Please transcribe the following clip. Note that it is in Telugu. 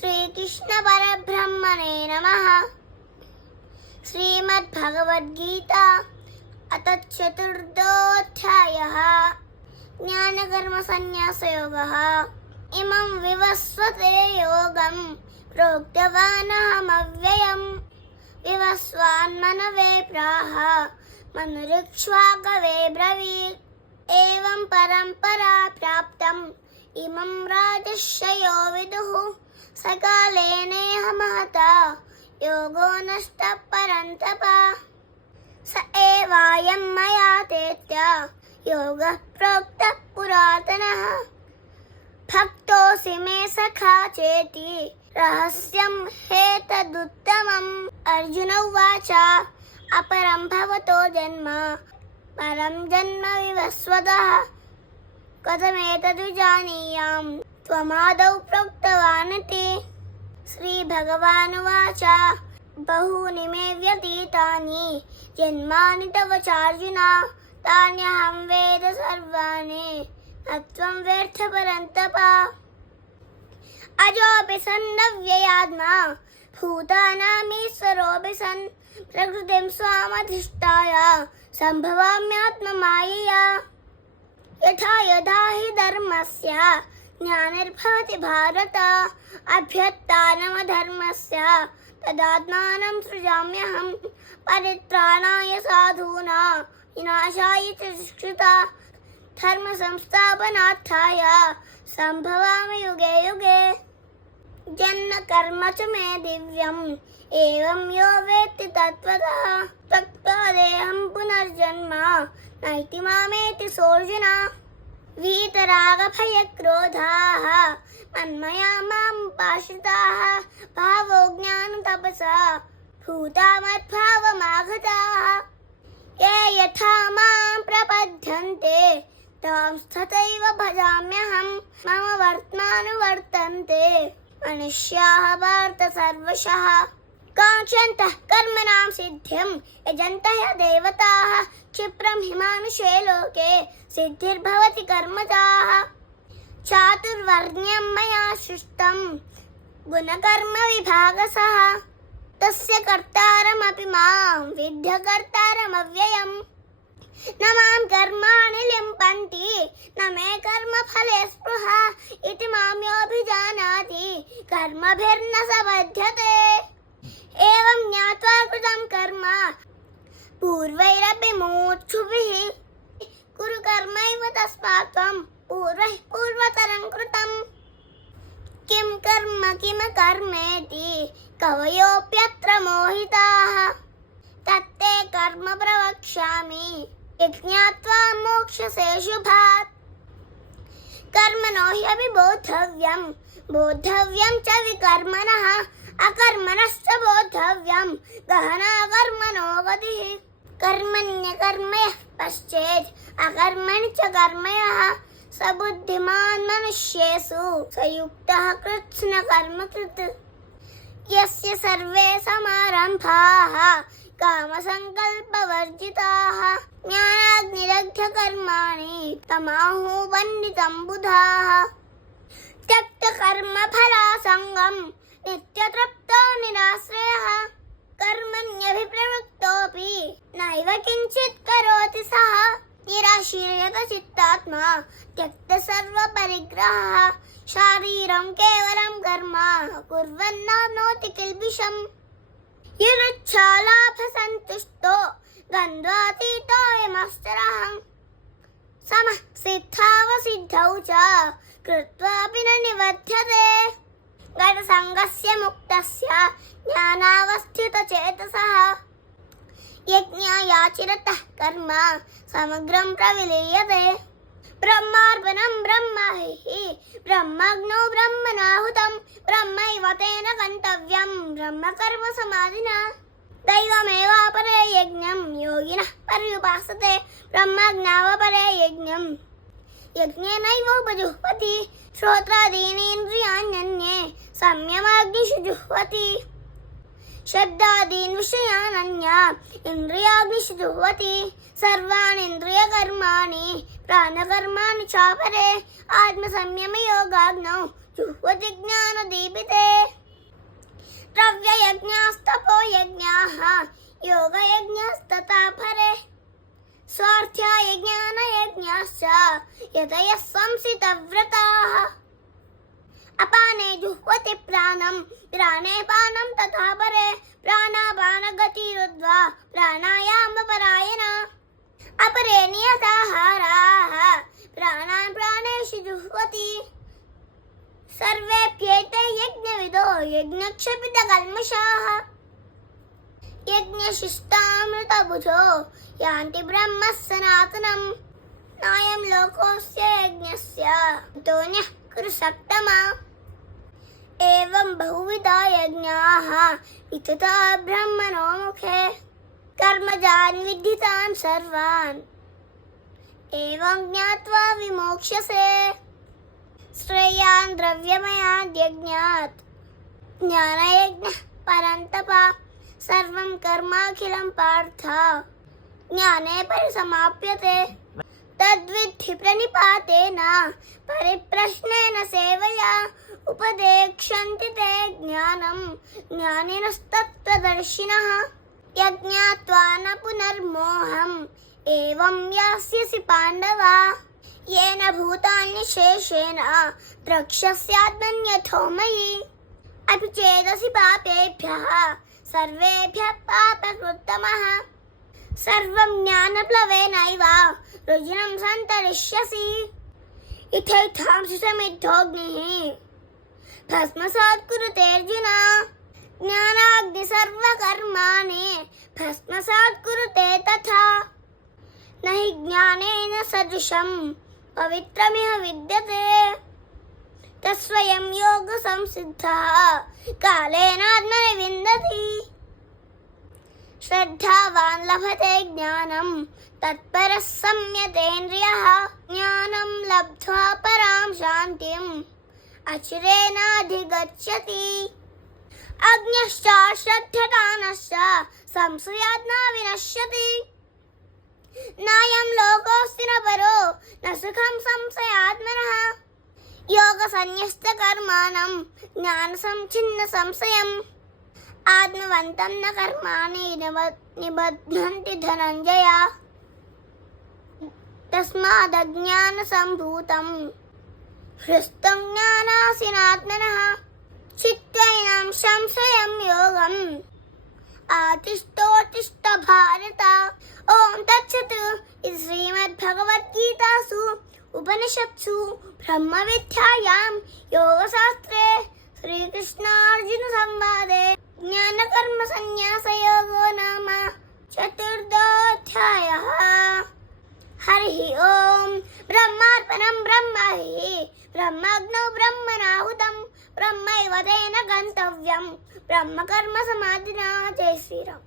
శ్రీకృష్ణ పరబ్రహ్మణే నమః. శ్రీమద్భగవద్గీత అథ చతుర్థోऽధ్యాయः. జ్ఞానకర్మ సన్యాసయోగः. ఇమం వివస్వతే యోగం ప్రోక్తవానహమవ్యయం. వివస్వాన్మనవే ప్రాహ మనురిక్ష్వాకవే బ్రవీత్. ఏవం పరంపరా ప్రాప్తం ఇమం రాజర్షయో విదుః. సకాలేనేహ మహతా యోగో నష్టః పరంతప. స ఏవాయం మయా తేత్య యోగః ప్రోక్తః పురాతనః. భక్తోసి మే సఖా చేతి రహస్యం హేతదుత్తమం. అర్జున ఉవాచ అపరం భవతో జన్మ పరం జన్మ వివస్వతః. కథమేతద్విజానీయాం త్వమాదౌ ప్రోక్తవానితి. శ్రీభగవానువాచ బహూని మే వ్యతీతాని జన్మాని తవ చార్జున. తాన్యహం వేద సర్వాణి నత్వం వేత్థ పరంతప. అజోపి సన్నవ్యయాత్మా భూతానామీశ్వరోపి సన్. ప్రకృతిం స్వామధిష్ఠాయ సంభవామ్యాత్మమాయయా. యథా యథా హి ధర్మస్య జ్ఞానిర్భవతి భారత. అభ్యుత్థానమధర్మస్య తదాత్మానం సృజామ్యహం. పరిత్రాణాయ సాధూనాం వినాశాయ చ దుష్కృతాః. ధర్మ సంస్థాపనార్థాయ సంభవామి యుగే యుగే. జన్మ కర్మ చ మే దివ్యం ఏవం యో వేత్తి తత్వతః. త్యక్త్వా దేహం పునర్జన్మ నైతి మామేతి సోర్జున. వీతరాగభయక్రోధాః మన్మయా మాం ఉపాశ్రితాః. భావో జ్ఞాన తపసా భూతా మద్భావమాగతాః. ఏ యథా మాం ప్రపద్యంతే తాంస్తథైవ భజామ్యహం. మమ వర్త్మానువర్తంతే మనుష్యాః భారత సర్వశః. కాంక్షन्तః కర్మణాం సిద్ధిం యజन्तః దేవతాః. క్షిప్రం హి మానుషే లోకే సిద్ధిర్భవతి కర్మజాః. చాతుర్వర్ణ్యం మయా సృష్టం గుణకర్మ విభాగశః. తస్య కర్తారమపి మాం విద్య కర్తారమవ్యయం. న మాం కర్మాణి లింపంతి న మే కర్మఫలే స్పృహ. ఇతి మాం యోభిజానాతి కర్మభిర్న స బధ్యతే. ఏవం జ్ఞాత్వా కృతం కర్మ పూర్వైరపి ముముక్షుభిః. కురు కర్మైవ తస్మాత్ త్వం పూర్వైః పూర్వతరం కృతం. కిం కర్మ కిమకర్మేతి కవయోప్యత్ర మోహితాః. తత్తే కర్మ ప్రవక్ష్యామి యజ్ఞాత్వా మోక్షసే శుభాత్. కర్మణో హ్యపి బోద్ధవ్యం బోద్ధవ్యం చ వికర్మణః. అకర్మణశ్చ బోద్ధవ్యం గహనా కర్మణో గతిః. కర్మణ్యకర్మయః పశ్చేత్ అకర్మణి చ కర్మయః. స బుద్ధిమాన్ మనుష్యేషు స యుక్తః కృత్స్న కర్మకృత్. యస్య సర్వే సమారంభాః కామసంకల్పవర్జితాః. జ్ఞానాగ్నిదగ్ధ కర్మాణి తమాహు పండితం బుధాః. త్యక్త కర్మఫలాసంగం నిత్యతృప్తో నిరాశ్రయః. కర్మణ్యభిప్రవృత్తోపి నైవ కించిత్ కరోతి సః. నిరాశీర్యత చిత్తాత్మా త్యక్త సర్వ పరిగ్రహః. శారీరం కేవలం కర్మ కుర్వన్నాప్నోతి కిల్బిషం. యదృచ్ఛాలాభ సంతుష్టో గంధ్వాతీతో విమత్సరః. సమః సిద్ధావసిద్ధౌ చ కృత్వాపి న నిబధ్యతే. ఘట సంగస్య ముక్తస్య జ్ఞానావస్థిత చేతసః. యజ్ఞాయాచరతః కర్మ సమగ్రం ప్రవిలీయతే. బ్రహ్మార్పణం బ్రహ్మహి బ్రహ్మజ్ఞో బ్రహ్మణాహుతం. బ్రహ్మైవ తేన గంతవ్యం బ్రహ్మకర్మ సమాధినా. దైవమేవాపరే యజ్ఞం యోగినః పర్యుపాసతే. బ్రహ్మజ్ఞావపరే యజ్ఞం యజ్ఞేనైవోపజుహ్వతి. శ్రోత్రాదీనింద్రియాణ్యన్యే సంయమాగ్నిషు జుహ్వతి. శబ్దాదీన్ విషయానన్య ఇంద్రియాగ్నిషు జుహ్వతి. సర్వాణీంద్రియకర్మాణి ప్రాణకర్మాణి చాపరే. ఆత్మ సంయమ యోగాగ్నౌ జుహ్వతి జ్ఞానదీపితే. यज्ञास्तपो यज्ञाः योगयज्ञस्तथा परे स्वार्थ्याय ज्ञानयज्ञाश्च यतयः संसितव्रताः अपाने जुह्वति प्राणं प्राणे पानं तथा परे प्राणापानगतिरुद्ध्वा प्राणायामपरायण अपरे नियताहाराः प्राणान् प्राणेषु जुह्वति सर्वेप्येते यज्ञविदो यज्ञक्षपितकल्मषाः यज्ञशिष्टामृतभुजो यान्ति ब्रह्मः सनातनम् नायं लोकोऽस्य यज्ञस्य तोऽन्यः कुरु सत्तमा एवं बहुविधा यज्ञाः वितता ब्रह्मणो मुखे कर्मजान् विद्धितान् सर्वान् एवं ज्ञात्वा विमोक्ष्यसे श्रेयान् द्रव्यमयाद् यज्ञात् ज्ञानयज्ञः परन्तप सर्वं कर्माखिलं पार्थ ज्ञाने परिसमाप्यते तद्विद्धि प्रणिपातेन परिप्रश्नेन सेवया उपदेक्ष्यन्ति ते ज्ञानं ज्ञानिनस्तत्त्वदर्शिनः यज्ञात्वा न पुनर्मोहम् एवं यास्यसि पाण्डव येन भूतान्यशेषेण द्रक्ष्यस्यात्मन्यथो मयि अपि चेदसि पापेभ्यः सर्वेभ्यः पापकृत्तमः सर्वं ज्ञानप्लवेनैव रुजिनं सन्तरिष्यसि इथैथांसि समिद्धोऽग्निः भस्मसात् कुरुते अर्जुन ज्ञानाग्नि सर्वकर्माणि भस्मसात् कुरुते तथा न हि ज्ञानेन सदृशं पवित्रमिह विद्यते तत्स्वयं योगसंसिद्धः कालेनात्मनि विन्दति श्रद्धावान् लभते ज्ञानं तत्परः संयतेन्द्रियः ज्ञानं लब्ध्वा परां शान्तिम् अचिरेणाधिगच्छति अज्ञश्च श्रद्धदानश्च संशयात् न विनश्यति नायं लोकोऽस्ति न परो न सुखं संशयात्मनः योगसन्न्यस्तकर्माणं ज्ञानसंच्छिन्नसंशयम् आत्मवन्तं न कर्माणि निबध्नन्ति धनञ्जय तस्मादज्ञानसम्भूतं हृस्तं ज्ञानासीनात्मनः चित्त्वैनं संशयं योगम् आतिष्ठोत्तिष्ठ भारत ॐ तत्सत् इति श्रीमद्भगवद्गीतासु उपनिषत्सु ब्रह्मविद्यायां योगशास्त्रे श्रीकृष्णार्जुनसंवादे ज्ञानकर्मसन्न्यासयोगो नाम चतुर्थोऽध्यायः हरिः ओम् ब्रह्मार्पणं ब्रह्महि ब्रह्मग्नौ ब्रह्मणाहुतं ब्रह्मैव तेन गन्तव्यं ब्रह्मकर्मसमाधिना जय श्रीराम।